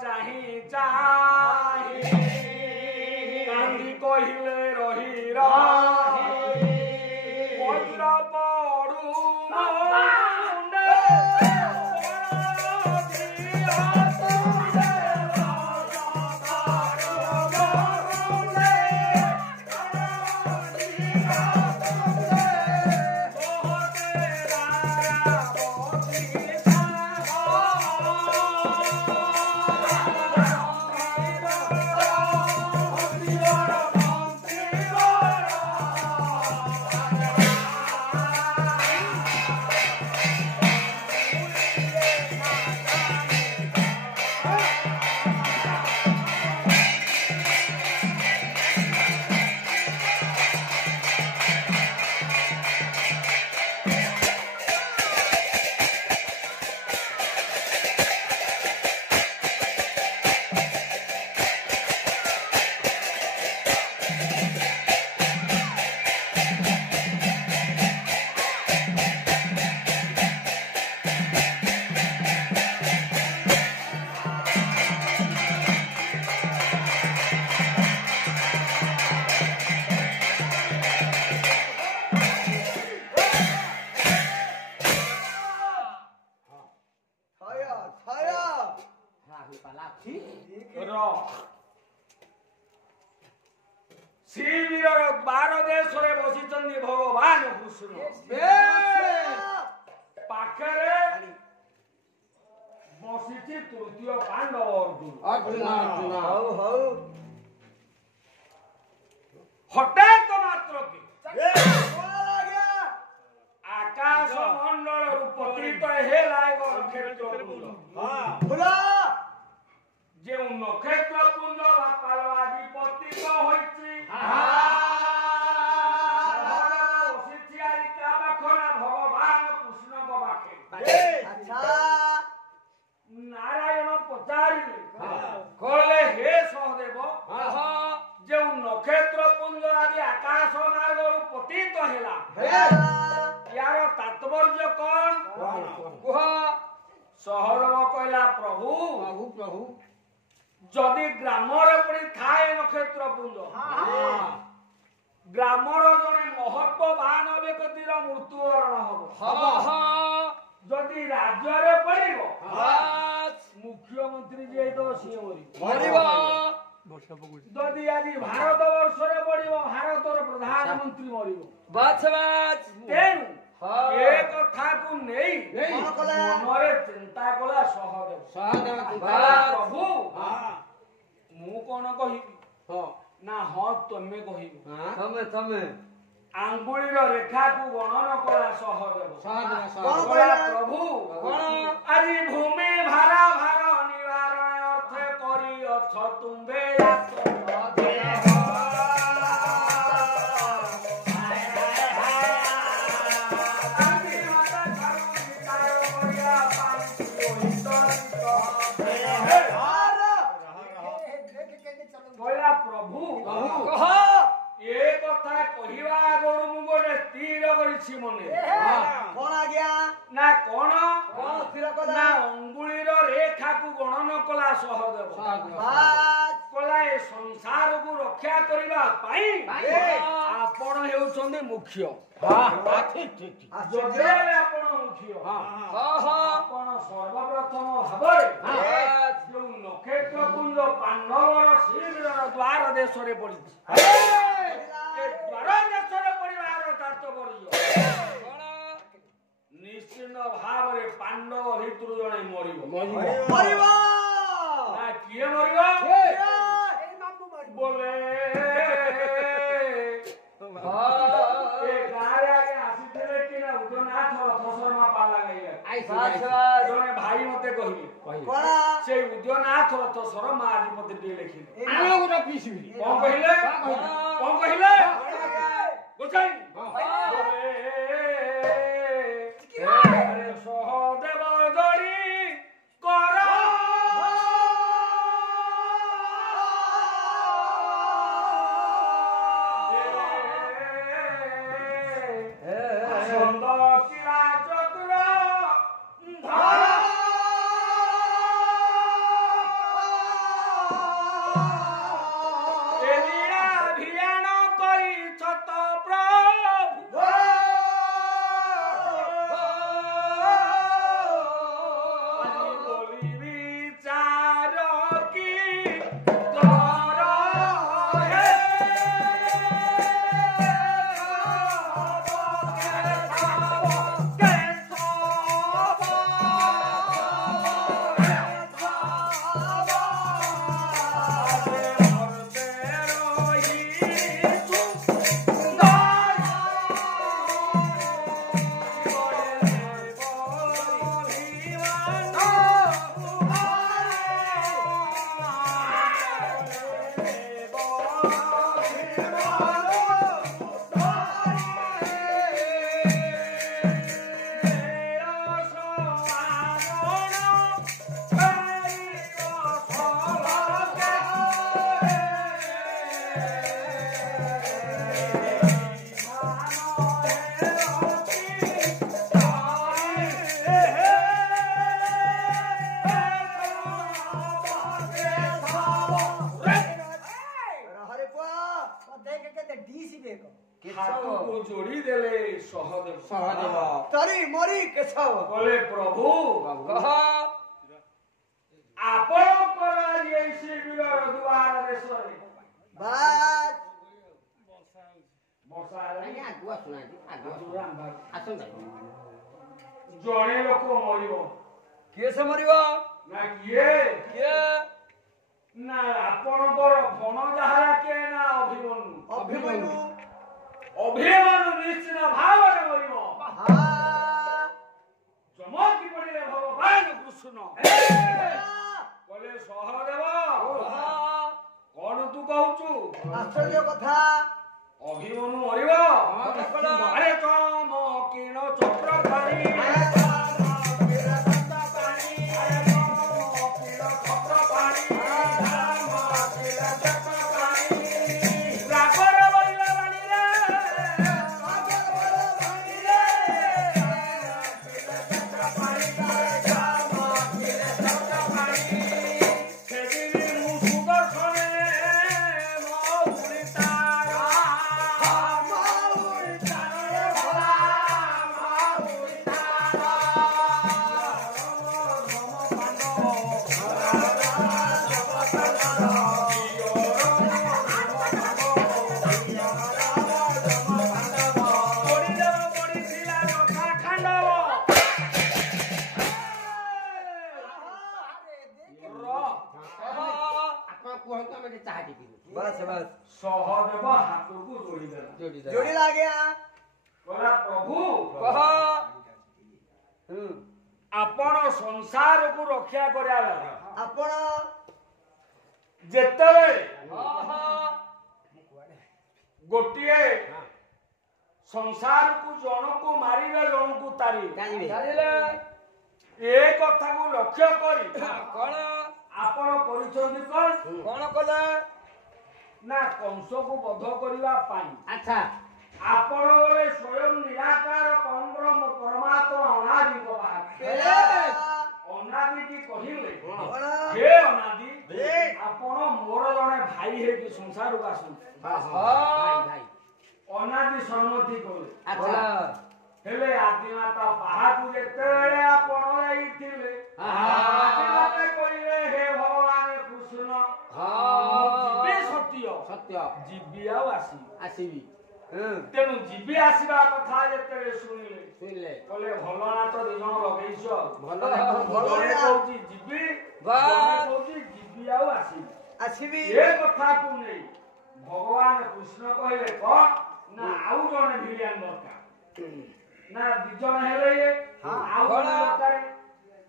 चाही जा রহিলে রহি রহি বজ্র পড়ু মুন্ডে শিবির 12 দেশরে বসিଛନ୍ତି ভগবান কৃষ্ণ পাখরে বসিছি তৃতীয় পাণ্ডব অর্জুন হঠাৎ মাত্র কি আকাশ মণ্ডল পতিত হেলা নক্ষত্র যে নক্ষত্র পুঞ্জ বাপাল আদি পতিত হয়েছে ভগবান কৃষ্ণଙ୍କ পাখে নারায়ণ পচারিলে কলে হে সহদেব যে নক্ষত্র পুঞ্জ আদি আকাশ মার্গରୁ পতিত ହେଲା ইয়ার তাৎপর্য কোন কুহ সহদেব কইলা প্রভু প্রভু যদি গ্রামরে পড়ি থায়ে নক্ষত্র পুঞ্জ গ্রামর জনে মহত্ববান ব্যক্তির মৃত্যুবরণ হব যদি রাজ্যরে পড়িব মুখ্যমন্ত্রী যে তো সিଏ মরিব যদি আজি ভারত বর্ষরে পড়িব ভারতর প্রধানমন্ত্রী মরিব তেণু এ কথাକୁ নেই মନରେ চিন্তা কলা সহদেব প্রভু ମୁଁ କଣ କହିବି ନା ହଁ ତମେ କହିବି ତମେ ଆଙ୍ଗୁଳିର ରେଖାକୁ ଗଣନ କଲା ସହଦେବ ପ୍ରଭୁ ଆଜି ଭୂମି ଭାରା ଭାର ନିବାରଣ ଅର୍ଥେ କରି ଅଥ ତୁମ୍ଭେ প্রভু এ কথা কহিবা আগରୁ ମୁଁ ଗୋଟେ ସ୍ଥିର କରିଛି ମନେ কোন আজ্ঞা না কোন স্ଥିର কলা না অঙ্গুଳିର ରେଖାକୁ ଗଣନ କଲା ସହଦେବ କଲା ଏ ସଂସାରକୁ ରକ୍ଷା କରିବା ପାଇଁ ଆପଣ ହେଉଛନ୍ତି ମୁଖ୍ୟ ଯଦି ଆପଣ ମୁଖ୍ୟ ଆପଣ ସର୍ବପ୍ରଥମ ଭାବରେ ଯୋଉ ନକ୍ଷତ୍ର ପୁଞ୍ଜ ପାଣ୍ଡବର ଶିବିରର ଦ୍ୱାର ଦେଶରେ ପଡିଛି ଦ୍ୱାର ଦେଶରେ ପଡିବାର ତାତ୍ପର୍ଯ୍ୟ ନିଶ୍ଚିନ୍ତ ଭାବରେ ପାଣ୍ଡବ ଭିତରୁ ଜଣେ ମରିବ ନା କିଏ ମରିବ ବୋଲେ ଗାଁରେ ଆগে ଆସିଥିଲେ କି ନା ଉଦୟନାଥ ରଥ ଶର୍ମା ପାଲା ଗାଇଲେ ଜଣେ ଭାଇ ମତେ କହିଲେ ସେ ଉଦୟନାଥ ରଥ ଶର୍ମା ଆଜି ମତେ ଟିକେ ଲେଖିଲେ କଣ କହିଲେ କଣ କହିଲେ ଗୋସାଇ ସହଦେବ ଜଡ଼ି କର এলিয়া ভিয়া ହାତକୁ ଯୋଡ଼ି ଦେଲେ ସହଦେବ ତରି ମରି କେଶବ କହିଲେ ପ୍ରଭୁ କହ ଆପଣଙ୍କର ଆଜି ଏଇ ଶିବିରର ଦୁଆର ଦେଶରେ ବାସ୍ ବର୍ଷା ହେଲାଣି ଆସନ୍ତୁ ଜଣେ ଲୋକ ମରିବ କିଏ ସେ ମରିବ ନା କିଏ କିଏ ନା ଆପଣଙ୍କର ଭଣ ଯାହାର କିଏ ନା ଅଭିମନ୍ୟୁ ଅଭିମନ୍ୟୁ ଅଭିମନ୍ୟୁ ନିଶ୍ଚିତ ଭାବରେ ମରିବ ଚମକି ପଡ଼ିଲେ ଭଗବାନ କୃଷ୍ଣ କହିଲେ ସହଦେବ କଣ ତୁ କହୁଛୁ ଆଶ୍ଚର୍ଯ୍ୟ କଥା ଅଭିମନ୍ୟୁ ମରିବ ଆରେ ଚମକିଣ ଚକ୍ରଧାରୀ ସହଦେବ ହାତକୁ ଯୋଡ଼ିଲା ଆଜ୍ଞା କହିଲା ପ୍ରଭୁ କହ ଆପଣ ସଂସାରକୁ ରକ୍ଷା କରିବା ବେଳେ ଆପଣ ଯେତେବେଳେ ଗୋଟିଏ ସଂସାରକୁ ଜଣକୁ ମାରିବେ ଜଣକୁ ତାରିବେ ଏ କଥାକୁ ଲକ୍ଷ୍ୟ କରି କଣ ଆପଣ କରିଛନ୍ତି କଣ କଲେ ନା କଂସକୁ ବଧ କରିବା ପାଇଁ ଆଚ୍ଛା ଆପଣ ଗଲେ ସ୍ୱୟଂ ନିରାକାର ପରମାତ୍ମା ଅନାଦିଙ୍କ ବାହାରେ ଅନାଦି କହିଲେ ହେ ଅନାଦି ଆପଣ ମୋର ଜଣେ ଭାଇ ହେଇକି ସଂସାରକୁ ଆସନ୍ତୁ ଅନାଦି ସମ୍ମତି କଲେ ହେଲେ ଆଦିମାତା ବାହାକୁ ଯେତେବେଳେ ଆପଣ ଯାଇଥିଲେ ଆଦିମାତା କହିଲେ ହେ ଭଗବାନ କୃଷ୍ଣ ସତ୍ୟ ଯିବି ଆଉ ଆସିବି ତେଣୁ ଯିବି ଆସିବା କଥା ଯେତେବେଳେ ଶୁଣିଲେ କହିଲେ ଭଲ ନାଟ ଦି ଜଣ ଲଗେଇଛ ଜଣେ କହୁଛି ଯିବି କହୁଛି ଯିବି ଆଉ ଆସିବି ଏ କଥାକୁ ନେଇ ଭଗବାନ କୃଷ୍ଣ କହିଲେ କଣ ନା ଆଉ ଜଣେ ଭିଲିଆନ ଦରକାର ନା ଦି ଜଣ ହେଲେ ଆଉ ଜଣେ ଦରକାର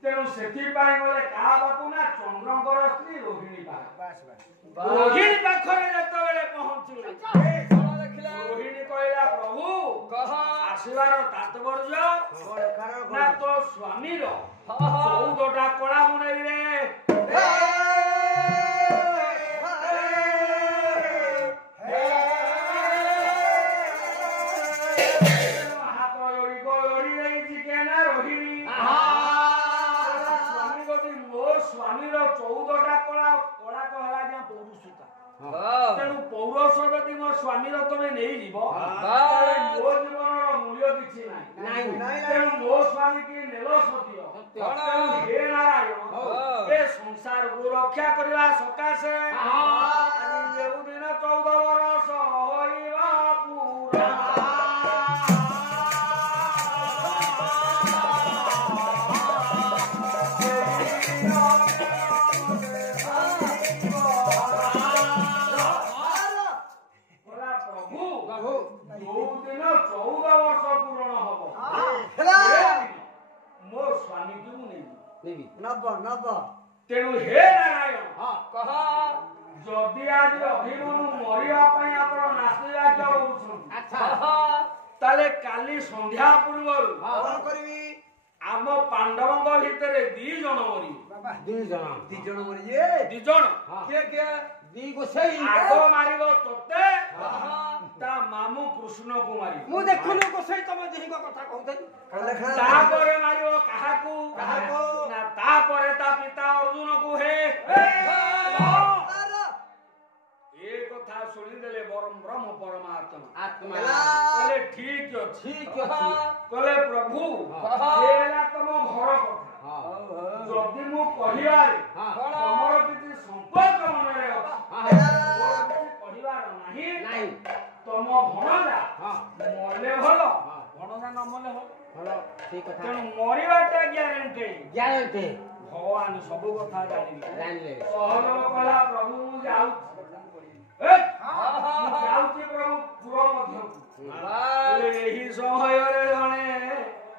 ତେଣୁ ସେଥିପାଇଁ ଗଲେ କାହା ପାଖକୁ ନା ଚନ୍ଦ୍ରଙ୍କର ସ୍ତ୍ରୀ ରୋହିଣୀ ରୋହିଣୀ ପାଖରେ ଯେତେବେଳେ ପହଞ୍ଚିଲେ ରୋହିଣୀ କହିଲା ପ୍ରଭୁ ଆସିବାର ତାତ୍ପର୍ଯ୍ୟ ନା ତୋ ସ୍ୱାମୀର 14ଟା କଳା ମୁଣ୍ଡରେ ହାତ ଯୋଡ଼ି ଦେଇଛି କେନା ରୋହିଣୀ ମୋ ସ୍ୱାମୀର 14ଟା କଳା କହିଲା ଆଜ୍ଞା ପୌରୁଷତା ତେଣୁ ପୌରଷ ଯଦି ମୋ ସ୍ୱାମୀର ତମେ ନେଇଯିବ ମୋ ଜୀବନର ମୂଲ୍ୟ କିଛି ନାହିଁ ତେଣୁ ମୋ ସ୍ୱାମୀ କି ନେଲ ସତ୍ୟ ହେ ନାରାୟଣ ଏ ସଂସାରକୁ ରକ୍ଷା କରିବା ସକାଶେ ଯେଉଁଦିନ 14 ବର୍ଷ ହୋଇବା ପୁରା ଯୋଉଦିନ 14 ବର୍ଷ ପୂରଣ ହବ ମୋ ସ୍ୱାମୀକୁ ମୁଁ ନେବି ତେଣୁ ହେ ନାରାୟଣ କହ ଯଦି ଆଜି ଅଭିମନ୍ୟୁ ମରିବା ପାଇଁ ଆପଣ ନାସିବାକୁ ହଉଛନ୍ତି ତାହେଲେ କାଲି ସନ୍ଧ୍ୟା ପୂର୍ବରୁ ଆମ ପାଣ୍ଡବଙ୍କ ଭିତରେ 2 ଜଣ ମରିବେ 2 ଜଣ ମରିଯିବେ 2 ଜଣ କିଏ ଆଗ ମାରିବ ତତେ ତା ମାମୁ କୃଷ୍ଣକୁ ମାରିବ ମୁଁ ଦେଖୁନୁ ଗୋସାଇ ତମ ଦିହିଙ୍କ କଥା କହୁଥିଲି ତାପରେ ମାରିବ କାହାକୁ ନା ତାପରେ ତା ପିତା ଅର୍ଜୁନକୁ ହେ ଏ କଥା ଶୁଣିଦେଲେ ବର ब्रह्म परमात्मा आत्मा कहले ठीक अछि कहले प्रभु एला तम घर कथा जदि मु कहिबारे तमर किछि संपर्क मने अछि कहिबार नाही तम भणजा मले भलो भणजा न मले भलो ठीक कथा तेणु मरिबाटा ग्यारंटी भगवान सब कथा जानले सहदेव कहला प्रभु मु जाऊ जाऊची प्रभु पुर मध्य एही समୟରେ ଜଣେ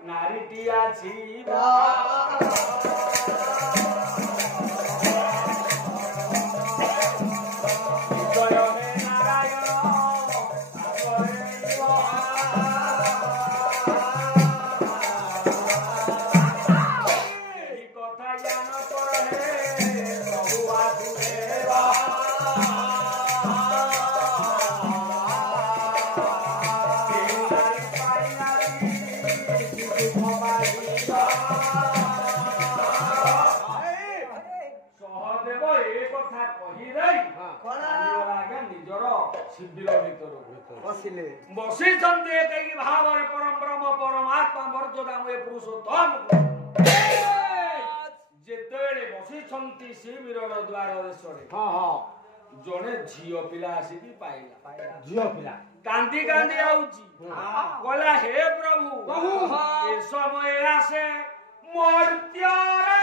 ନାରୀଟି ଆସିବା ବସିଛନ୍ତି ଏକାକି ଭାବରେ ପରମ ବ୍ରହ୍ମ ପରମାତ୍ମା ମର୍ଯ୍ୟାଦା ମୟ ପୁରୁଷୋତ୍ତମ ଯେତେବେଳେ ବସିଛନ୍ତି ଶିବିରର ଦ୍ୱାର ଦେଶରେ ଜଣେ ଝିଅ ପିଲା ଆସିକି ପାଇଲା ଝିଅ ପିଲା କାନ୍ଦି କାନ୍ଦି ଆଉଛି କହିଲା ହେ ପ୍ରଭୁ ଏ ସମୟ ଆସେ ମର୍ତ୍ତ୍ୟରେ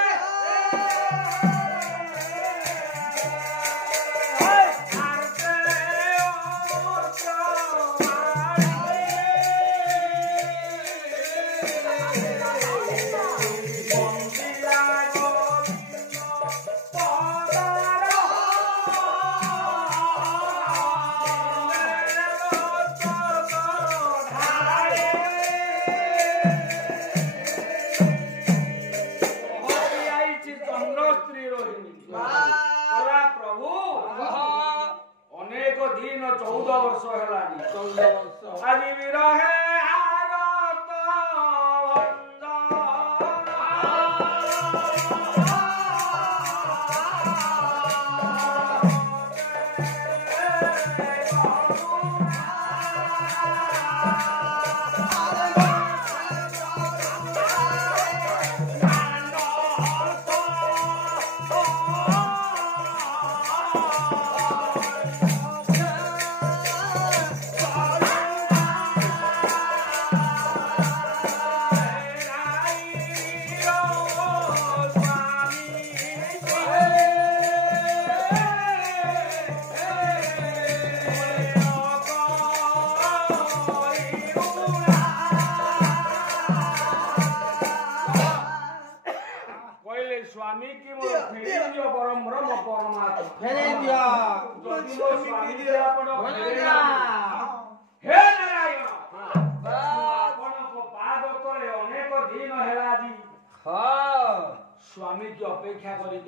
स्वामी की अपेक्षा करी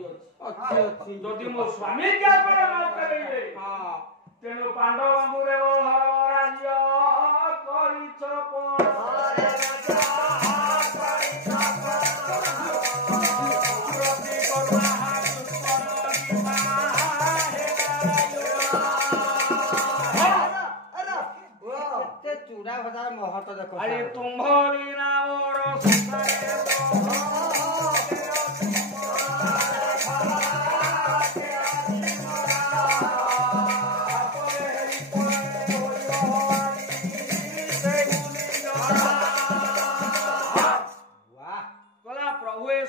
जदि मो स्वामी के आपण न करेले तेनु पांडव अंगुरे राज्य करिछ चूड़ा भजा महत देखो अरे तुम्हारी नाम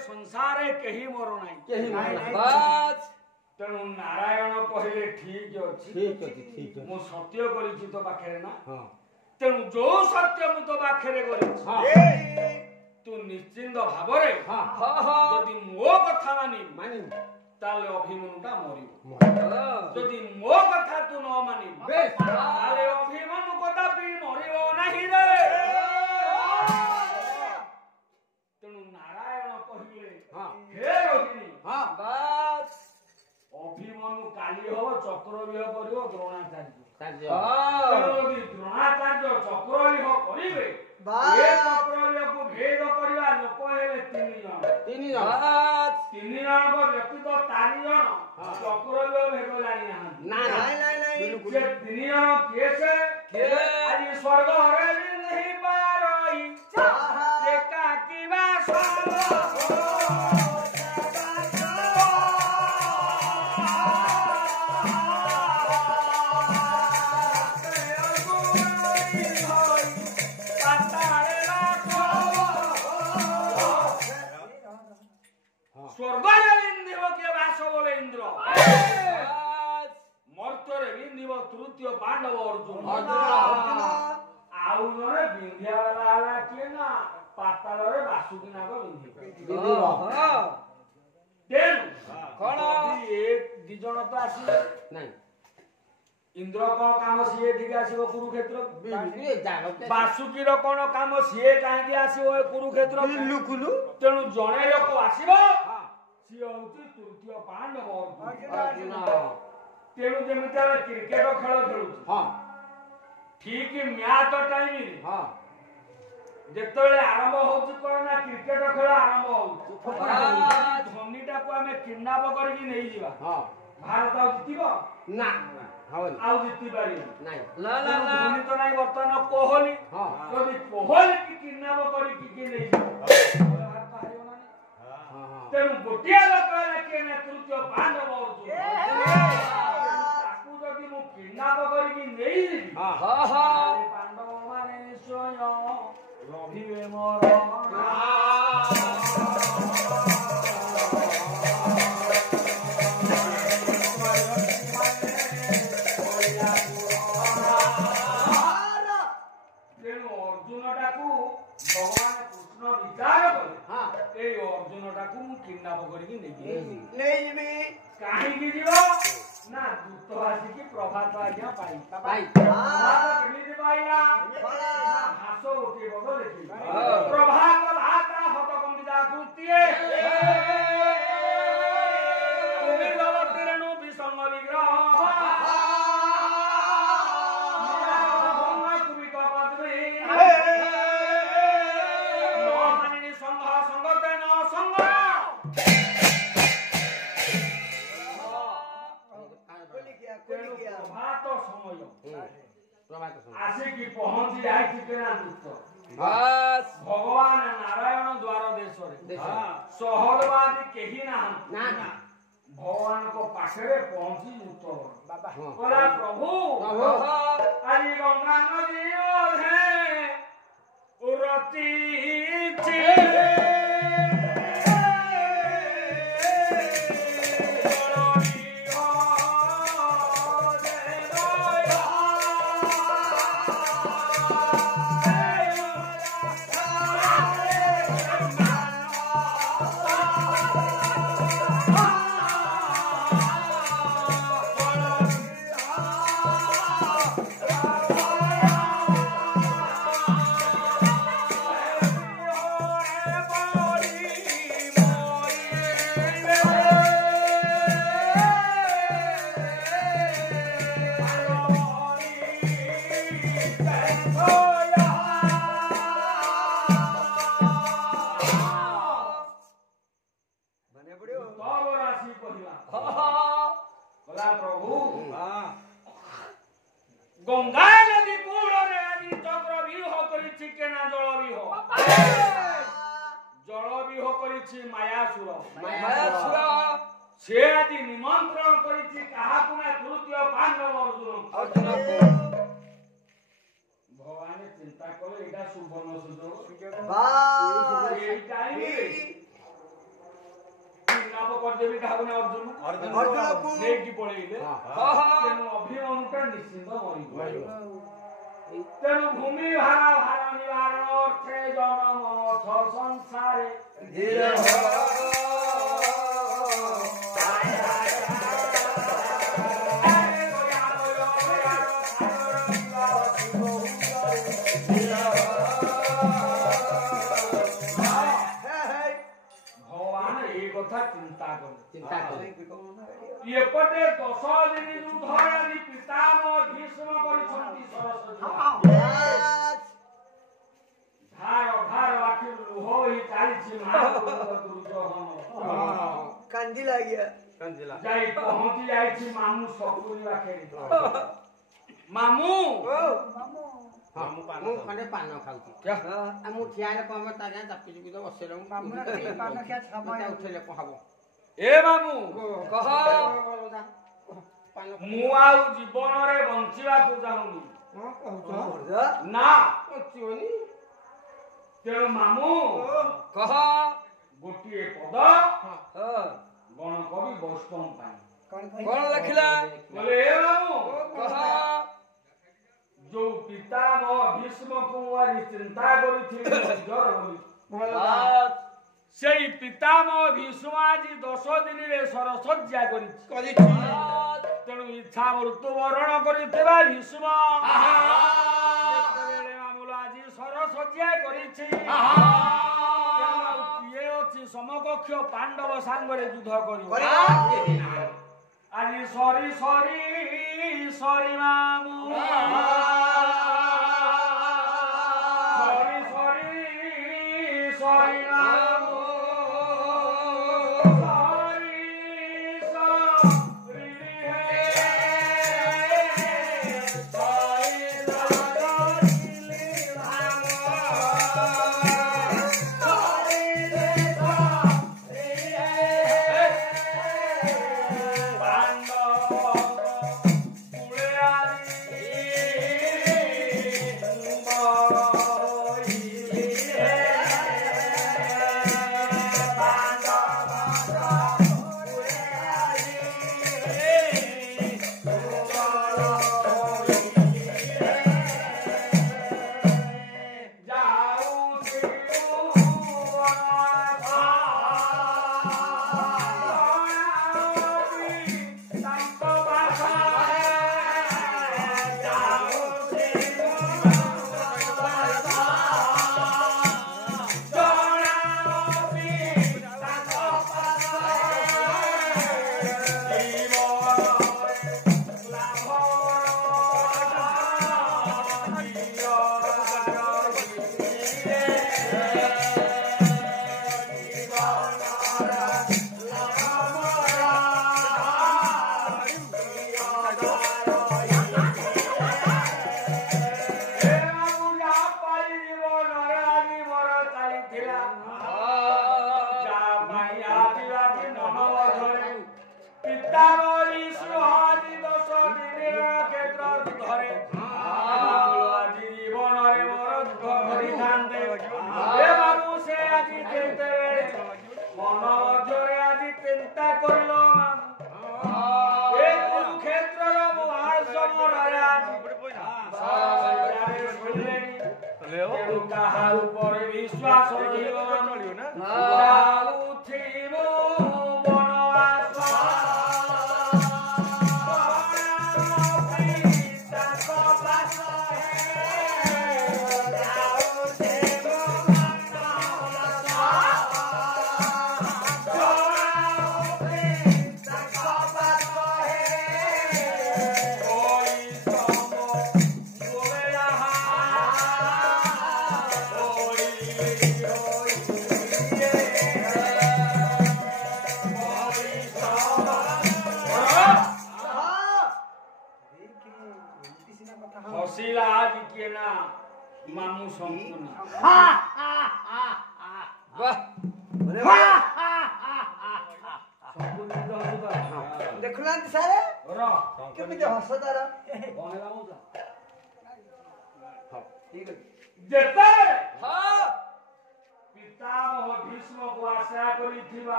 संसारे कहीं मोर नहीं तेणु नारायण कहले ठीक अच्छी मु सत्य करी तो पाखे ना तेणु जो सत्य मु तो पाखे तू निश्चिंत भाव जदि मो कथा मानी ताले अभिमनुटा मरिब जदि मो कथा तू न मानी ताले अभिमनु कदापि मरिब नाही रे तेणु नारायण कहले हे रोहिणी अभिमनु काली हो चक्रव्यूह करियो द्रोणाचार्य यदि द्रोणाचार्य चक्रव्यूह करिवे ए चक्रव्यूह को भेद करिवा लोक हेले तीन जन को व्यक्तित्व 4 जन चक्रव्यूह भेद जानि ना नहीं ସେ ତିନି ଜଣ କିଏ ସେ ଆଜି ସ୍ୱର୍ଗରେ ବି ନାହିଁ ପାରଇ ଏକାକୀ ବାସ ସ୍ୱର୍ଗରେ ବିନ୍ଧିବ କିଏ ବାସ ବୋଲେ ଇନ୍ଦ୍ର ମର୍ତ୍ତ୍ୟରେ ବିନ୍ଧିବ ତୃତୀୟ ପାଣ୍ଡବ ଅର୍ଜୁନ ଆଉ ଜଣେ ବିନ୍ଧିଆ ବାଲା ହେଲା କିଏ ନା ପାତାଳରେ ବାସୁକି ନାଗ ବିନ୍ଧିବ ତେଣୁ ଯଦି ଏ ଦି ଜଣ ତ ଆସିବେ ନାଇଁ ଇନ୍ଦ୍ର କଣ କାମ ସିଏ ଏଠିକି ଆସିବ କୁରୁକ୍ଷେତ୍ର ବାସୁକୀର କଣ କାମ ସିଏ କାହିଁକି ଆସିବ ଏ କୁରୁକ୍ଷେତ୍ର ତେଣୁ ଜଣେ ଲୋକ ଆସିବ ସିଏ ହଉଛି ତୃତୀୟ ପାଣ୍ଡବ ଅର୍ଜୁନ ତେଣୁ ଯେମିତି ଆମେ କ୍ରିକେଟ ଖେଳ ଖେଳୁଛୁ ଠିକ ମ୍ୟାଚ ଟାଇମରେ ଯେତେବେଳେ ଆରମ୍ଭ ହଉଛି କଣ ନା କ୍ରିକେଟ ଖେଳ ଆରମ୍ଭ ହଉଛି ଧୋନିଟାକୁ ଆମେ କିଡନାପ କରିକି ନେଇଯିବା ଭାରତ ଆଉ ଜିତିବ ନା ଆଉ ଜିତି ପାରିବ ନାଇଁ ଧୋନି ତ ନାଇଁ ବର୍ତ୍ତମାନ କୋହଲି ଯଦି କୋହଲି କି କିଡନାପ କରିକି କିଏ ନେଇଯିବ ଭାରତ ହାରିବ ନା ନାଇଁ ତେଣୁ ଗୋଟିଏ ଲୋକ ହେଲା କିଏ ନା ତୃତୀୟ ପାଣ୍ଡବ ତାକୁ ଯଦି ମୁଁ କିଡନାପ କରିକି ନେଇଯିବି ପାଣ୍ଡବ ମାନେ ନିଶ୍ଚୟ ରଖିବେ ମୋର ଅର୍ଜୁନଟାକୁ ମୁଁ କିଡନାପ କରିକି ନେଇଯିବି କାହିଁକି ଯିବ ନା ଦୂତ ଆସିକି ପ୍ରଭାତ ଆଜ୍ଞା ପାଇ କେମିତି ପାଇଲା ଘାସ ଗୋଟିଏ ବଦ ଦେଖି ପ୍ରଭାତ ଭାତା ହତ କମ୍ବିତା କୃତିଏ ରେଣୁ ବିଷମ ବିଗ୍ରହ ଆସିକି ପହଞ୍ଚି ଯାଇଛି କେନା ଦୂତ ଭଗବାନ ନାରାୟଣ ଦ୍ୱାର ଦେଶରେ ସହରବାଦୀ କେହି ନାହାନ୍ତି ଭଗବାନଙ୍କ ପାଖରେ ପହଞ୍ଚି ଦୂତ କହିଲା ପ୍ରଭୁ ଆଜି ଗଙ୍ଗା ନଦୀ गंगा नदी कूଳରେ ଆଜି ଚକ୍ରବ୍ୟୁହ କରିଛି କେନା ଜଳବ୍ୟୁହ କରିଛି ମାୟାସୁର ସେ ଆଜି ନିମନ୍ତ୍ରଣ କରିଛି କାହାକୁ ନା ତୃତୀୟ ପାଣ୍ଡବ ଅର୍ଜୁନ ଭଗବାନ ଚିନ୍ତା କଲେ ଏଇଟା ସୁବର୍ଣ୍ଣ ସୁଯୋଗ ଏଇ ଟାଇମରେ କିଡନାପ କରିଦେବି କାହାକୁ ନା ଅର୍ଜୁନ ନେଇକି ପଳେଇଲେ ତେଣୁ ଅଭିମନ୍ୟୁଟା ନିଶ୍ଚିନ୍ତ ମରିବ ତେଣୁ ଭୂମି ଭାର ଭାର ନିବାରଣ ଅର୍ଥେ ଜନମ ଅଥ ସଂସାରେ ଏପଟେ 10 ଦିନ ଯୁଦ୍ଧ ଆଜି ପିତାମହ ଭୀଷ୍ମ କରିଛନ୍ତି ସରସ୍ୱତୀ ଧାର ଧାର ଆଖିରୁ ଲୁହ ହୋଇ ଚାଲିଛି କାନ୍ଦି ଲାଗିଆ ଯାଇ ପହଞ୍ଚି ଯାଇଛି ମାମୁଁ ସପୁରୀ ପାଖରେ ମାମୁଁ ହଁ ମୁଁ ଖଣ୍ଡେ ପାନ ଖାଉଛି ମୁଁ ଠିଆ ହେଲେ କଣ ତା ଗାଁ ଚାପି ଚୁପି ତ ବସେଇଲେ ମୁଁ ଉଠେଇଲେ କଣ ହବ ଏ ମାମୁଁ କହ ମୁଁ ଆଉ ଜୀବନରେ ବଞ୍ଚିବାକୁ ଚାହୁଁନି ନା ତେଣୁ ମାମୁଁ କହ ଗୋଟିଏ ପଦ ଗଣକବି ବୈଷ୍ଣବ ପାଇଁ କଣ ଲେଖିଲା ବୋଲେ ଏ ମାମୁଁ କହ ଯୋଉ ପିତାମହ ଭୀଷ୍ମକୁ ଆଜି ଚିନ୍ତା କରିଥିଲି ସେଇ ପିତାମହ ଭୀଷ୍ମ ଆଜି 10 ଦିନରେ ସରସଜ୍ଜା କରିଛି ତେଣୁ ଇଚ୍ଛା ମୃତ୍ୟୁବରଣ କରିଥିବା ଭୀଷ୍ମ ଯେତେବେଳେ ମାମୁଲ ଆଜି ସରସଜ୍ଜା କରିଛି କିଏ ଅଛି ସମକକ୍ଷ ପାଣ୍ଡବ ସାଙ୍ଗରେ ଯୁଦ୍ଧ କରିବ ଆଜି ସରି ସରି ସରି ମାମୁଁ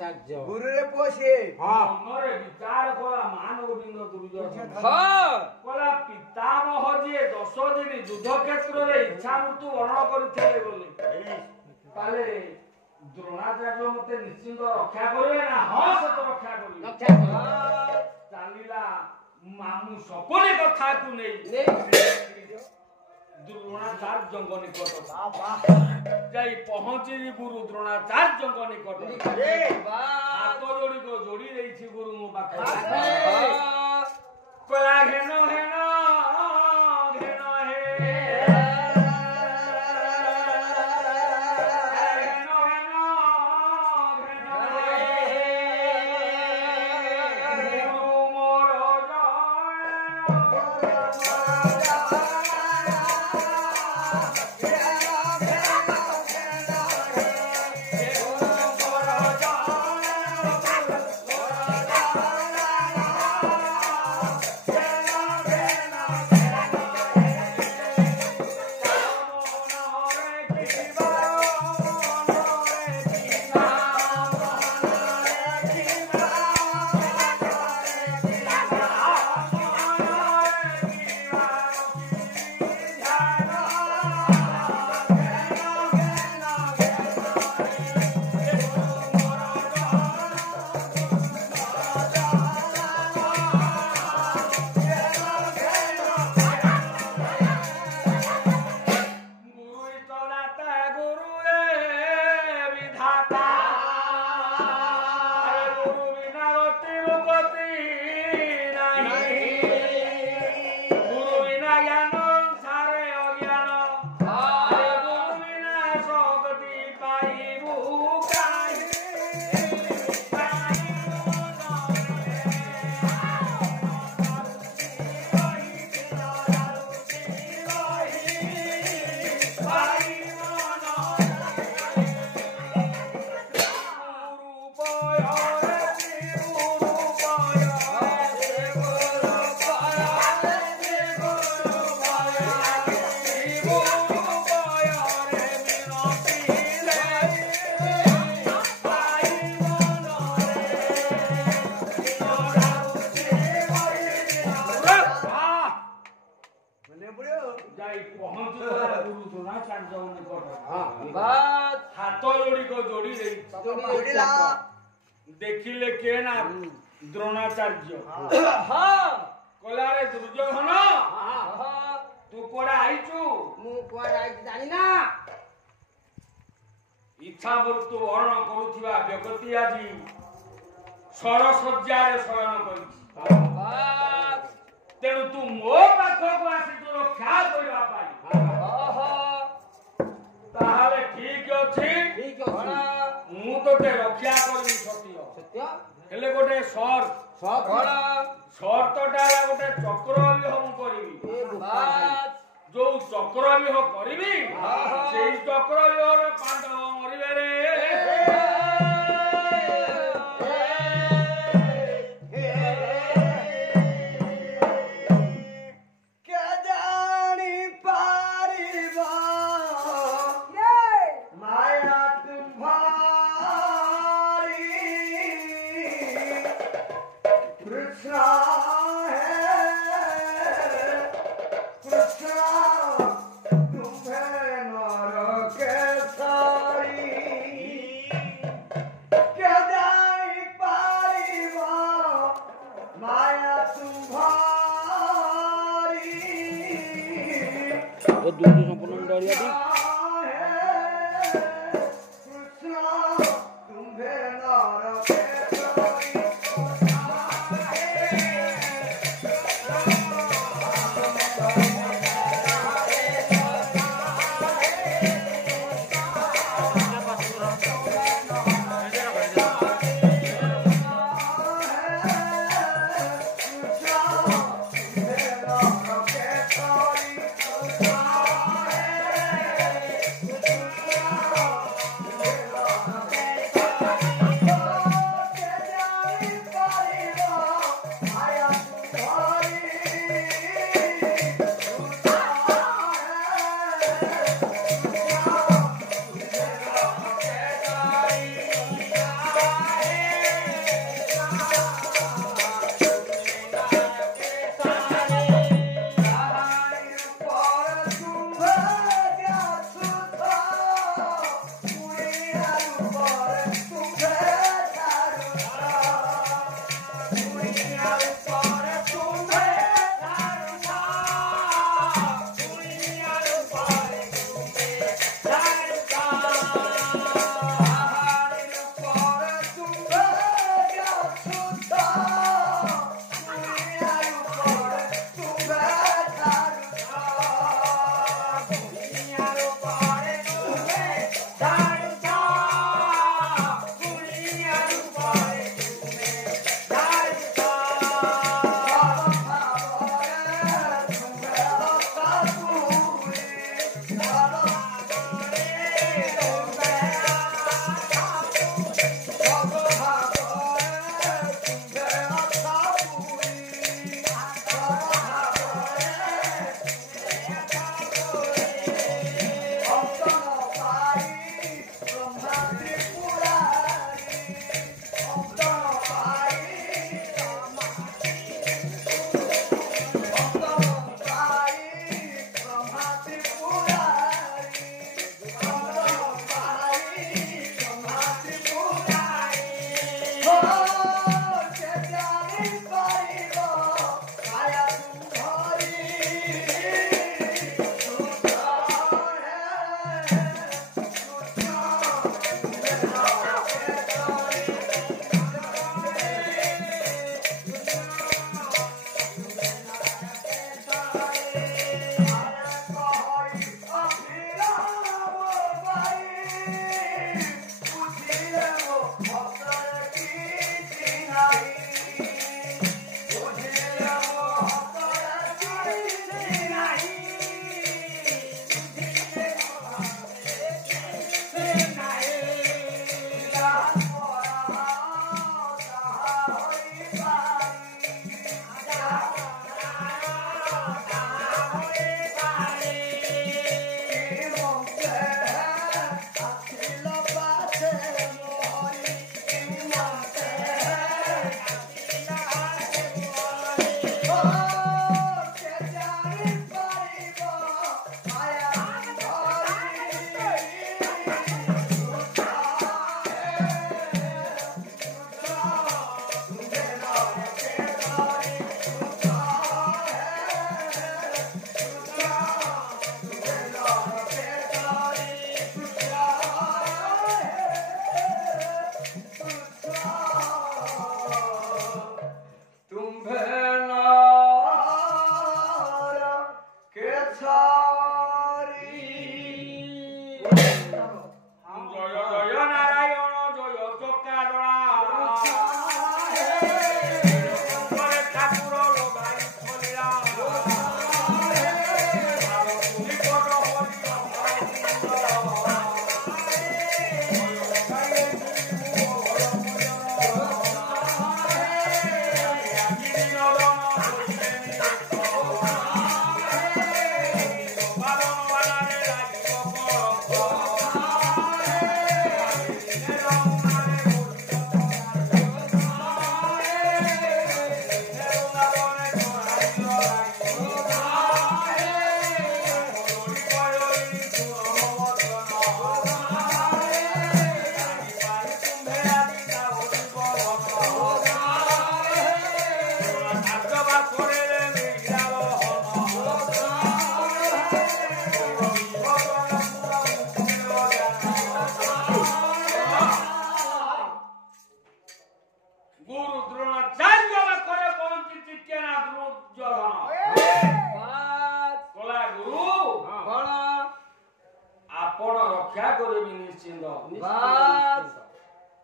ଦ୍ରୋଣାଚାର୍ଯ୍ୟ ଗୁରୁରେ ପୁଅ ସିଏ ମନରେ ବିଚାର କଲା ମାନ ଗୋବିନ୍ଦ ଦୁର୍ଯ୍ୟୋଧନ କଲା ପିତାମହ ଯିଏ 10 ଦିନ ଯୁଦ୍ଧ କ୍ଷେତ୍ରରେ ଇଚ୍ଛା ମୃତ୍ୟୁ ବରଣ କରିଥିଲେ ବୋଲି ତାହେଲେ ଦ୍ରୋଣାଚାର୍ଯ୍ୟ ମତେ ନିଶ୍ଚିନ୍ତ ରକ୍ଷା କରିବେ ନା ହଁ ସତ ରକ୍ଷା କରିବେ ଚାଲିଲା ମାମୁ ସପନେ କଥାକୁ ନେଇ ଦ୍ରୋଣାଚାର୍ଯ୍ୟଙ୍କ ନିକଟ ଯାଇ ପହଞ୍ଚିଲି ଗୁରୁ ଦ୍ରୋଣାଚାର୍ଯ୍ୟଙ୍କ ନିକଟ ହାତ ଯୋଡ଼ିକ ଯୋଡ଼ି ଦେଇଛି ଗୁରୁ ମୋ ପାଖରେ କଲା ଘେନ ଘେନ ଘେନ ହେ देखिले के ना द्रोणाचार्य कलारे दुर्योधन तू कोड़ा आइचु मु कुआडे आइछि जानि ना इच्छा मृत्यु वर्ण करुथिबा व्यक्ति आजी सरसज्जारे शयन करिछि तेणु तू मो पाखक आसी तो रक्षा करबा पाई ताहाले ठीक अछि मु तोते रक्षा करबी सत्य हेले गोटे शर्तटा गोटे चक्र विह करिबी जो चक्र विह करिबी सेई चक्र विहर पांडव मरिबे रे दुर्योधन संपूर्ण डरिया दी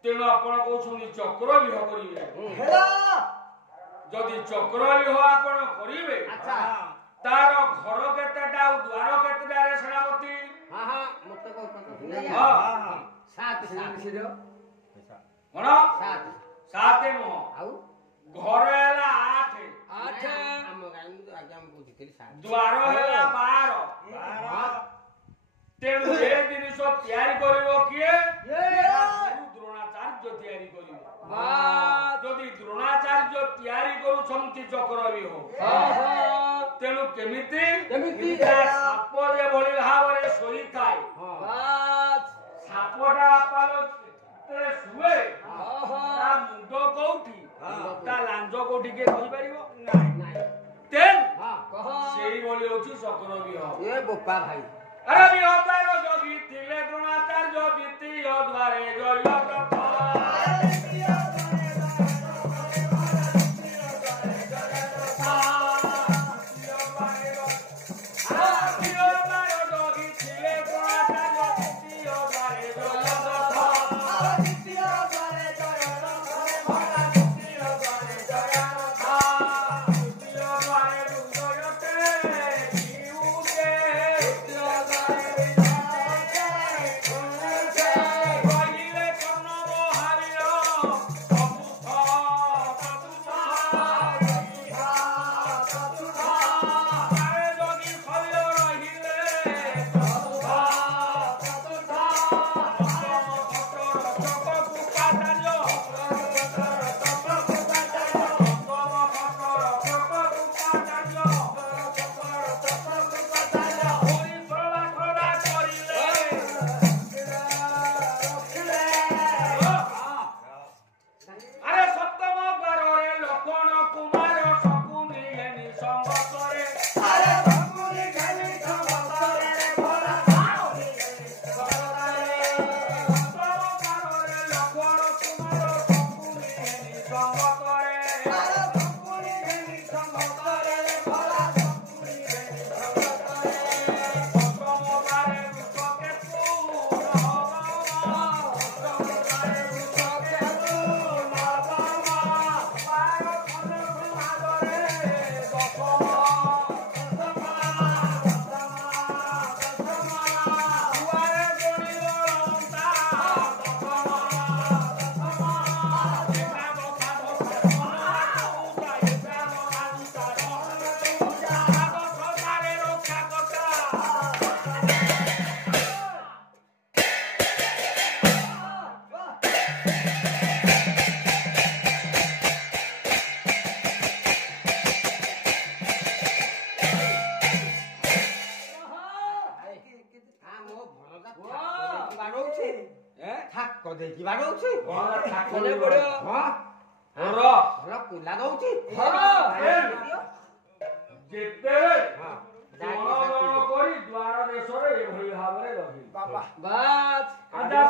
तेणु आपण कहउछनी चक्र विवाह करिवे हेला जदि चक्र विवाह आपण करिवे अच्छा तार घर केतेटा द्वार केतेटा रे सेनापति हां हां मते को हां हां 7 सिरो कोन 7 7 नो आउ घर हैला 8 8 हम गाइम तो आगे हम बुझितली 7 द्वार हैला 12 तेणु ए जिनिस तयारी करिवो किए द्रोणाचार्य तयारी करिवो जदि द्रोणाचार्य तयारी करूछंती चक्र भी हो तेणु केमिति साप जे भली भावरे सोई थाए सापटा पालो ते सुए ता मुंडो कोठी ତା ଲାଞ୍ଜ କୋଉଠି କିଏ କହିପାରିବ? ନାଇଁ ତେଣୁ କହ ସେଇଭଳି ହଉଛି ଚକ୍ର ବିହ। ଏ ବୋପା ଭାଇ ଆରେ ବିହତାର ଯୋଗୀ ଥିଲେ ଦ୍ରୋଣାଚାର୍ଯ୍ୟ ଦ୍ୱିତୀୟ ଦ୍ୱାରେ ଜୟ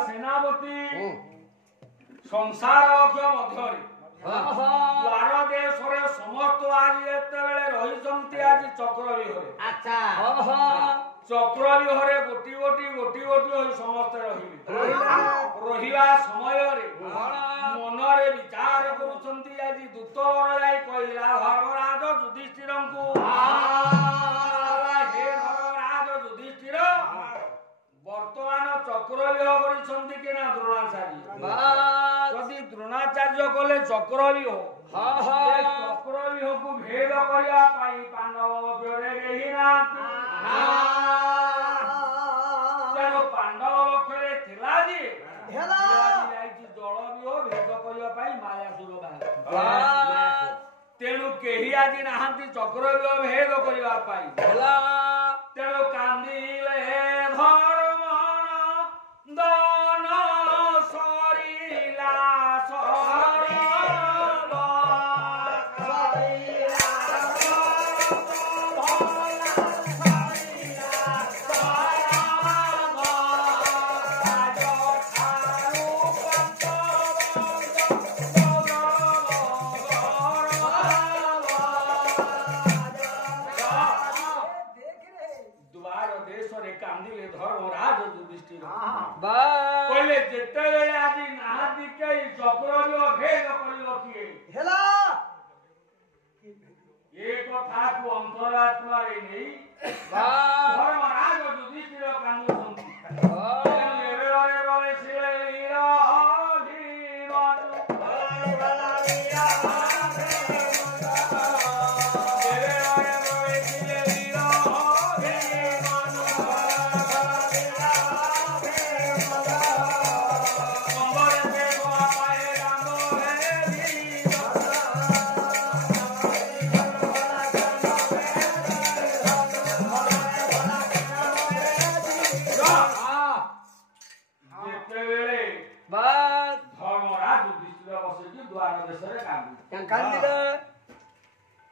ସେନାପତି ସଂସାର ମଧ୍ୟରେ ଦ୍ୱାର ଦେଶରେ ସମସ୍ତ ଆଜି ଯେତେବେଳେ ରହିଛନ୍ତି ଆଜି ଚକ୍ରବ୍ୟୁହରେ ଚକ୍ରବ୍ୟୁହରେ ଗୋଟି ଗୋଟି ହୋଇ ସମସ୍ତେ ରହିବେ। ରହିବା ସମୟରେ ମନରେ ବିଚାର କରୁଛନ୍ତି ଆଜି ଦୂତ ଯାଇ କହିଲା ଧର୍ମରାଜ ଯୁଧିଷ୍ଠିରଙ୍କୁ, ହେ ଧର୍ମରାଜ ଯୁଧିଷ୍ଠିର, ବର୍ତ୍ତମାନ ଚକ୍ରବ୍ୟୁହ କରିଛନ୍ତି କି ନା ଦ୍ରୋଣାଚାର୍ଯ୍ୟ? ଯଦି ଦ୍ରୋଣାଚାର୍ଯ୍ୟ କଲେ ଚକ୍ରବ୍ୟୁହ, ଚକ୍ରବ୍ୟୁହକୁ ଭେଦ କରିବା ପାଇଁ ପାଣ୍ଡବ ପକ୍ଷରେ କେହି ନାହାନ୍ତି। ତେଣୁ ପାଣ୍ଡବ ପକ୍ଷରେ ଥିଲା ଯେ ଯାଇଛି ଜଳବ୍ୟୁହ ଭେଦ କରିବା ପାଇଁ ମାୟାସୁର ବାହାରିଲା। ତେଣୁ କେହି ଆଜି ନାହାନ୍ତି ଚକ୍ରବ୍ୟୁହ ଭେଦ କରିବା ପାଇଁ। ତେଣୁ କାନ୍ଦିଲେ କହିଲେ ଯେତେବେଳେ ଆଜି ନାହାନ୍ତି କେହି ଚକ୍ରବ୍ୟୁହ ଭେଦ କରିବ କିଏ? ଏ କଥାକୁ ଅନ୍ତରାତ୍ମାରେ ନେଇ ଧର୍ମରାଜ ଯୁଧିଷ୍ଠିର କାନ୍ଦୁଛନ୍ତି।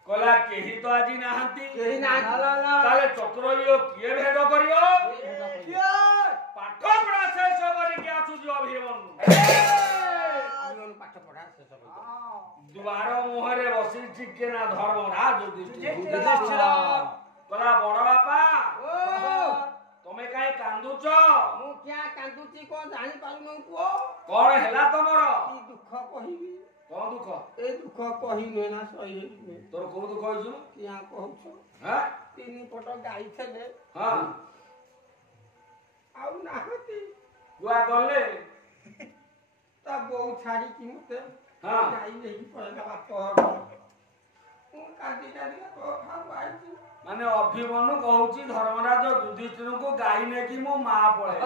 କହିଲା କେହି ତ ଆଜି ନାହାନ୍ତି କେହି ନାହାନ୍ତି ତାହେଲେ ଚକ୍ରବ୍ୟୂହ କିଏ ଭେଦ କରିବ ପାଠ ପଢା ଶେଷ କରିକି ଆସୁଛି ଅଭିମନ୍ୟୁ ପାଠ ପଢା ଶେଷ କରିବ ଦ୍ୱାର ମୁହଁରେ ବସିଛି କିଏ ନା ଧର୍ମରାଜ ଯୁଧିଷ୍ଠିର କହିଲା ବଡ ବାପା ତମେ କାହିଁ କାନ୍ଦୁଛ ମୁଁ କିଆ କାନ୍ଦୁଛି କଣ ଜାଣିପାରୁନ ପୁଅ କଣ ହେଲା ତମର କି ଦୁଃଖ କହିବି କଣ ଦୁଃଖ ଏ ଦୁଃଖ କହିନୁ ନା ସହି ତୋର କୋଉ ଦୁଃଖ ହେଇଛୁ କିଆ କହୁଛ ହଁ 3 ପଟ ଗାଈ ଥିଲେ ହଁ ଆଉ ନାହାନ୍ତି କୁଆ ଗଲେ ତା ବୋଉ ଛାଡିକି ମତେ ହଁ ଗାଈ ନେଇକି ପଳେଇଲା ବାପ ମୁଁ କାନ୍ଦି କାନ୍ଦି ଆଇଛି ମାନେ ଅଭିମନ୍ୟୁ କହୁଛି ଧର୍ମରାଜ ଯୁଧିଷ୍ଠିରଙ୍କୁ ଗାଈ ନେଇକି ମୋ ମା ପଳେଇ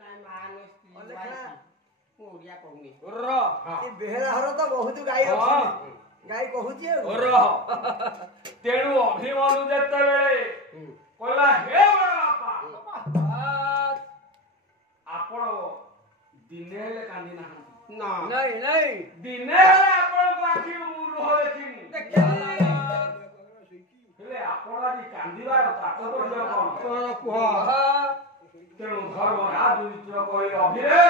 ନାଇଁ ମା ମୁଁ ଓଡିଆ କହୁନି ବେହେରା ଘର ତ ବହୁତ ଗାଈ ଅଛି ଗାଈ କହୁଛି ତେଣୁ ଅଭିମନ୍ୟୁ ଯେତେବେଳେ କହିଲା ହେ ବାପା ଆପଣ ଦିନେ ହେଲେ କାନ୍ଦି ନାହାନ୍ତି ଦିନେ ହେଲେ ଆପଣଙ୍କ ଆଖିରୁ ମୁଁ ଲୁହ ଦେଖିନି ହେଲେ ଆପଣ ଆଜି କାନ୍ଦିବାର ତାତ୍ପର୍ଯ୍ୟ କଣ କୁହ ତେଣୁ ଧର୍ମରାଜ ଯୁଧିଷ୍ଠିର କହିଲେ ଅଭିରେ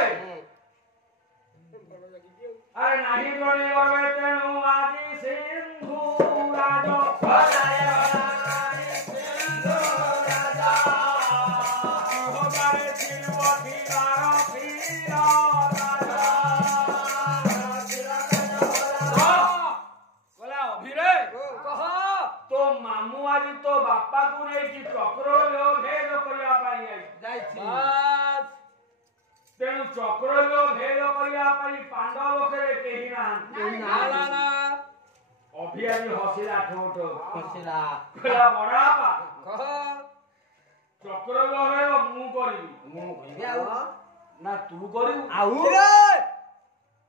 ଆରେ ନାହିଁ ଜଣେ ଗର୍ବେ ତେଣୁ ଆଜି ସିନ୍ଧୁ ରାଜ तो मामू आज तो बापा को नहीं चक्रव्यूह भेद करने तेणु चक्रव्यूह भेद करने पांडव लोके कही ना अभियानी हसिला ठोठ हसिला बड़ा चक्रव्यूह मु करी ना तू करू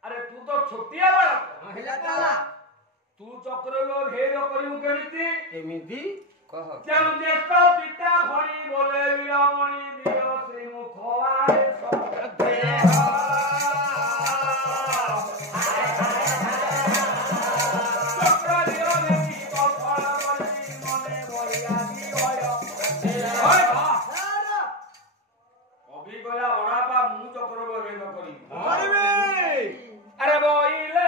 अरे तू तो छोटिया बड़ा तू चक्रव्यूह भेद करू केमिति कह तेणु ज्येष्ठ पिता भणी बोले वीरमणि दियो श्रीमुख आए अभी गला बड़ा मु चक्रव्यूह भेद करी अरे बोइले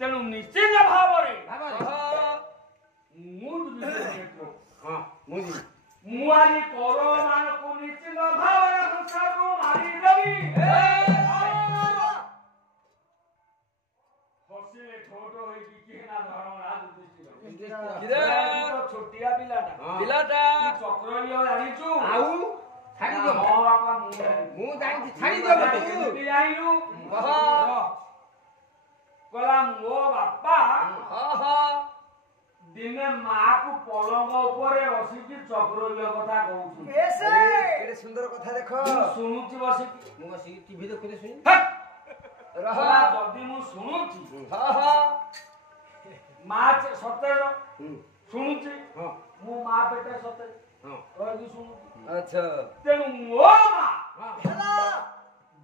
तेणु निश्चित भाव मुआली कौरव मान को निश्चित भाव संसार मारिदेवी हसिले ठोट होई कि ना धर्मराज युधिष्ठिर छोटिया पिलाटा चक्रव्यूह जानिछु आउ छाड़ी दो हां बापा मु जानि छाड़ी दो मते आइलु कहला मो बापा दिने माँ को पलंग ऊपर बसिकी चक्रव्यूह कथा कहूछु केडे सुंदर कथा देखो सुनुची बसिकी मु बसिकी टीवी देखुते सुनि रहा जदी मु सुनुची माँ सतेज सुनुची मु माँ पेटे सतेज कहगी सुनुची अच्छा तेणु मो माँ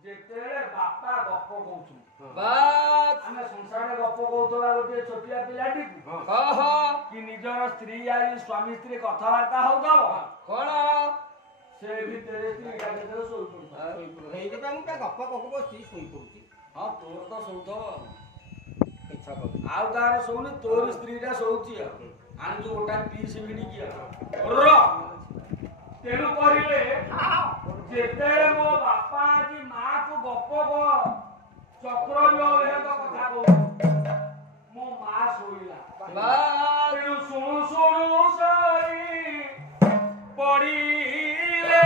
जेतेले बापा गप कहूछु बात आमे संसार गप कहउतला गोटे छोटिया पिलाटी कि निजर स्त्री आई स्वामी स्त्री कथबार्ता होउतब कोन ସେ ଭିତରେ ସ୍ତ୍ରୀଟା କେତେବେଳେ ଶୋଇପଡୁଛି ହେଇଥିପାଇଁ ମୁଁ ଗପ ଗପ ବସି ଶୋଇପଡୁଛି। ହଁ ତୋର ତ ଶୋଉଥିବ ମିଛ କହୁଛି। ଆଉ କାହାର ଶୋଉନି ତୋର ସ୍ତ୍ରୀଟା ଶୋଉଛି ଆଉ ଆଣିଛୁ ଗୋଟା ପିସ୍ ଭିଡ଼ିକି ର ତେଣୁ କରିଲେ ଯେତେବେଳେ ମୋ ବାପା ଆଜି ମାକୁ ଗପ ଚକ୍ରବ୍ୟୁହ କଥା କହୁଛି ମୋ ମା ଶୋଇଲା ତେଣୁ ଶୁଣୁ ଶୁଣୁ ଶୋଇ ପଡ଼ିଲେ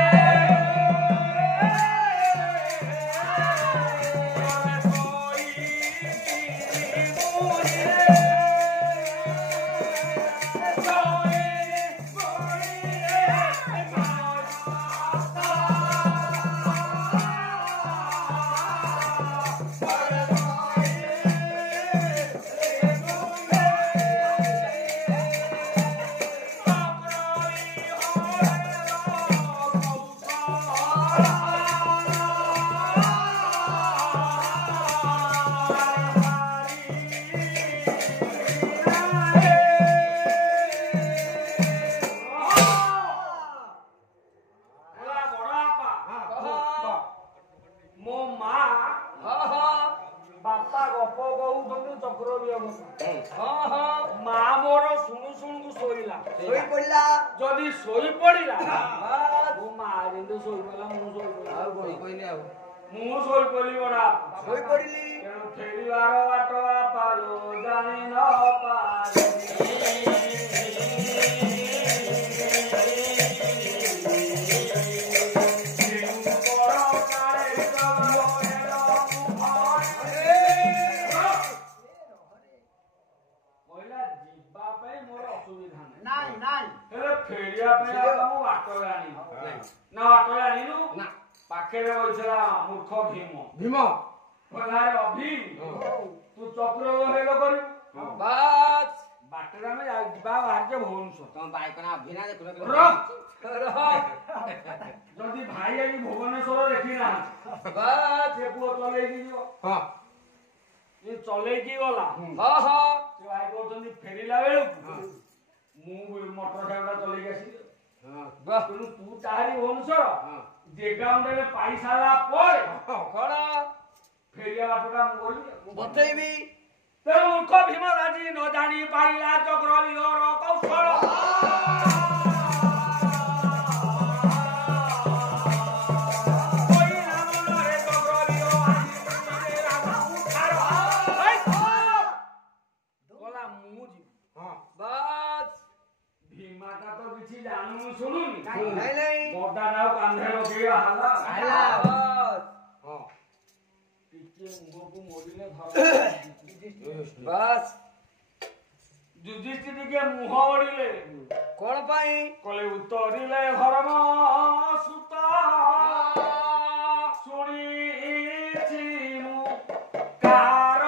যদি শোই পড়িলা ମୋ ମା ଯେମିତି ଶୋଇ ପଡ଼ିଲା ମୁଁ ଶୋଇ ପଡ଼ିଲି ମୁଁ ଶୋଇ ପଡ଼ିଲି ବଡ଼ା ଶୋଇ ପଡ଼ିଲି ତେଣୁ ଫେରିବାର ବାଟ ପାଲୋ ଜାଣି ନ ଫେରିବା ପାଇଁ ମୁଁ ବାଟ ଜାଣିନି ନା ବାଟ ଜାଣିନୁ ନା ପାଖରେ ବସିଥିଲା ମୂର୍ଖ ଭୀମ କହିଲାରେ ଅଭି ତୁ ଚକ୍ର ହେଲ କରିବୁ ବାଟରେ ଆମେ ଯିବା ବାହାରିଛେ ଭୁବନେଶ୍ୱର ତମ ବାଇକନା ଅଭିନା ଦେଖୁନ ଯଦି ଭାଇ ଆଜି ଭୁବନେଶ୍ୱର ଦେଖିନାହାନ୍ତି ସେ ପୁଅ ଚଲେଇକି ଯିବ ଚଲେଇକି ଗଲା ସେ ଭାଇ କହୁଛନ୍ତି ଫେରିଲା ବେଳକୁ ମୁଁ ମୋଟର ସାଇକେଲ ଚଲେଇକି ଆସିଲି ତେଣୁ ତୁ ଚାହାରି ଭୁବନେଶ୍ୱର ଜେଗାଉଣ୍ଡରେ ପାଇ ସାରିଲା ପରେ କଣ ଫେରିବା ବାଟଟା ମୁଁ କରିବି ବତେଇବି ତେଣୁ ମୂର୍ଖ ଭୀମ ରାଜି ନ ଜାଣି ପାଇଲା ଚକ୍ରବ୍ୟୁହର କୌଶଳ ଶୁଣୁନି ବର୍ଦାନ ଆଉ କାନ୍ଧରେ ଲଗେଇ ଟିକେ ମୁହଁକୁ ମୋଡ଼ିଲେ ଯୁଧିଷ୍ଠିର ଟିକେ ମୁହଁ ମୋଡ଼ିଲେ କଣ ପାଇଁ କଲେ ଉତ୍ତରିଲେ ଧର୍ମ ସୁତ ଶୁଣିଛି ମୁଁ କାର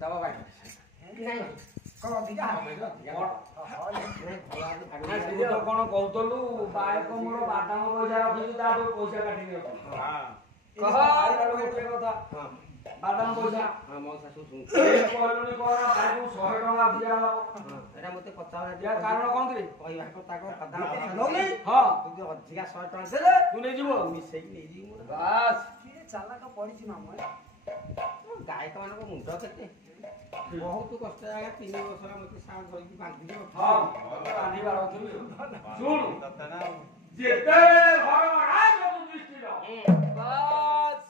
ଦବ ଭାଇ କଣ ଅଧିକା କଣ କହୁଥିଲୁ ବାଳକ ମୋର ବାଦାମ ପଇସା ରଖିଛୁ ତାଠୁ ପଇସା କାଟି ନିଅନ୍ତୁ କଥା ବାଦାମ ପଇସା କହିଲୁନି କଣ ତାକୁ 100 ଟଙ୍କା ଦିଆହବ ଏଟା ମତେ ପଚାର କାରଣ କଣ କି କହିବା କଥା କଣ ବାଦାମ ହଁ ତୁ ଅଧିକା 100 ଟଙ୍କା ଦେଲେ ତୁ ନେଇଯିବୁ ମିଶେଇକି ନେଇଯିବୁ ବାସ୍ କିଏ ଚାଲାକ ପଡିଛି ମାମୁଁ ଗାୟକ ମାନଙ୍କ ମୁଣ୍ଡ କେତେ ବହୁତ କଷ୍ଟ ଆଜ୍ଞା 3 ବର୍ଷ ମତେ ସାଙ୍ଗ ଧରିକି ବାନ୍ଧିକି ହଁ ରାନ୍ଧି ବାଢଉଥିଲି ଶୁଣୁ ଯେତେବେଳେ ଘର ରାଜ ଯୁଧିଷ୍ଠିର ବାସ୍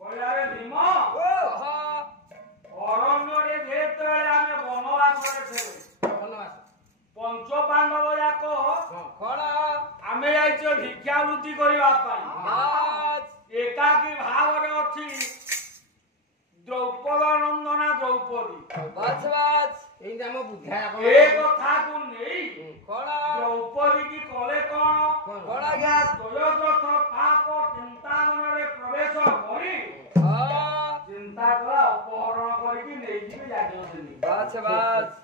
କହିଲାରେ ଭୀମ ଅରଣ୍ୟରେ ଯେତେବେଳେ ଆମେ ବନବାସରେ ଥିଲେ ପଞ୍ଚ ପାଣ୍ଡବ ଯାକ କଣ ଆମେ ଯାଇଛୁ ଭିକ୍ଷାବୃତ୍ତି କରିବା ପାଇଁ ଏକାକୀ ଭାବରେ ଅଛି ଦ୍ରୌପଦ ନନ୍ଦନା ଦ୍ରୌପଦୀ ଏଇ ଆମ ବୁଦ୍ଧା ଏ କଥାକୁ ନେଇ ଦ୍ରୌପଦୀ କି କଲେ କଣ ତ୍ରୟୋଦଶ ପାପ ଚିନ୍ତା ମନରେ ପ୍ରବେଶ କରି ଚିନ୍ତା କଲା ଅପହରଣ କରିକି ନେଇଯିବେ ଯାଜ୍ଞସେନୀ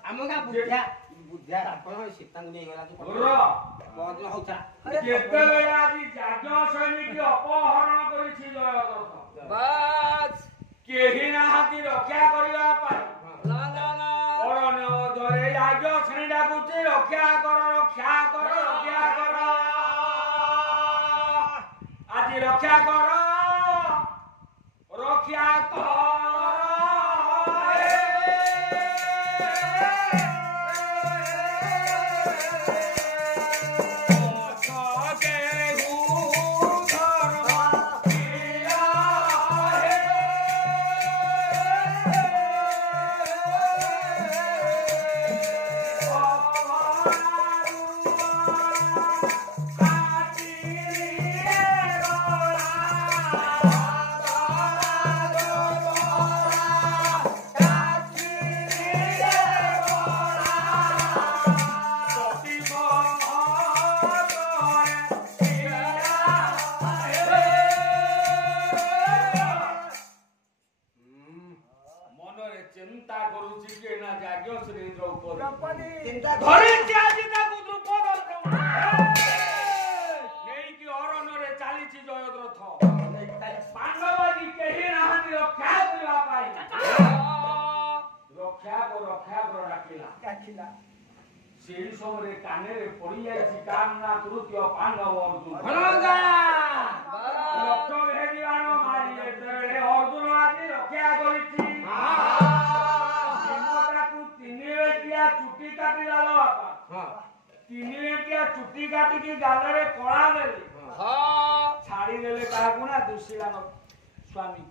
ଆମ ଗାଁ ବୁଦ୍ଧା ବୁଦ୍ଧା ଆପଣ ସୀତାଙ୍କୁ ନେଇଗଲା ଯେତେବେଳେ ଆଜି ଯାଜ୍ଞସେନୀ କି ଅପହରଣ କରିଛି ଜୟଦ୍ରଥ କେହି ନାହାନ୍ତି ରକ୍ଷା କରିବା ପାଇଁ ଅରଣ୍ୟ ମଧ୍ୟରେ ଯାଜ୍ଞସେନୀ ଡାକୁଛି ରକ୍ଷା କର ରକ୍ଷା କର ରକ୍ଷା କର ଆଜି ରକ୍ଷା କର ରକ୍ଷା କର সেই সময় কানের পড়ি যাইছি কার না তৃতীয় পাণ্ডব অর্জুন রক্ত ভেদিবাণ মারি যেতেବେଳେ অর্জুন আଜି রক্ষা କରିଛି ତାକୁ 3 ବେଟିଆ ଚୁଟି କାଟିଲା ବାପା 3 ବେଟିଆ ଚୁଟି କାଟିକି ଗାଲରେ କଳା ଦେଲେ ଛାଡିଦେଲେ କାହାକୁ ନା ଦୁଶୀଳା ସ୍ୱାମୀ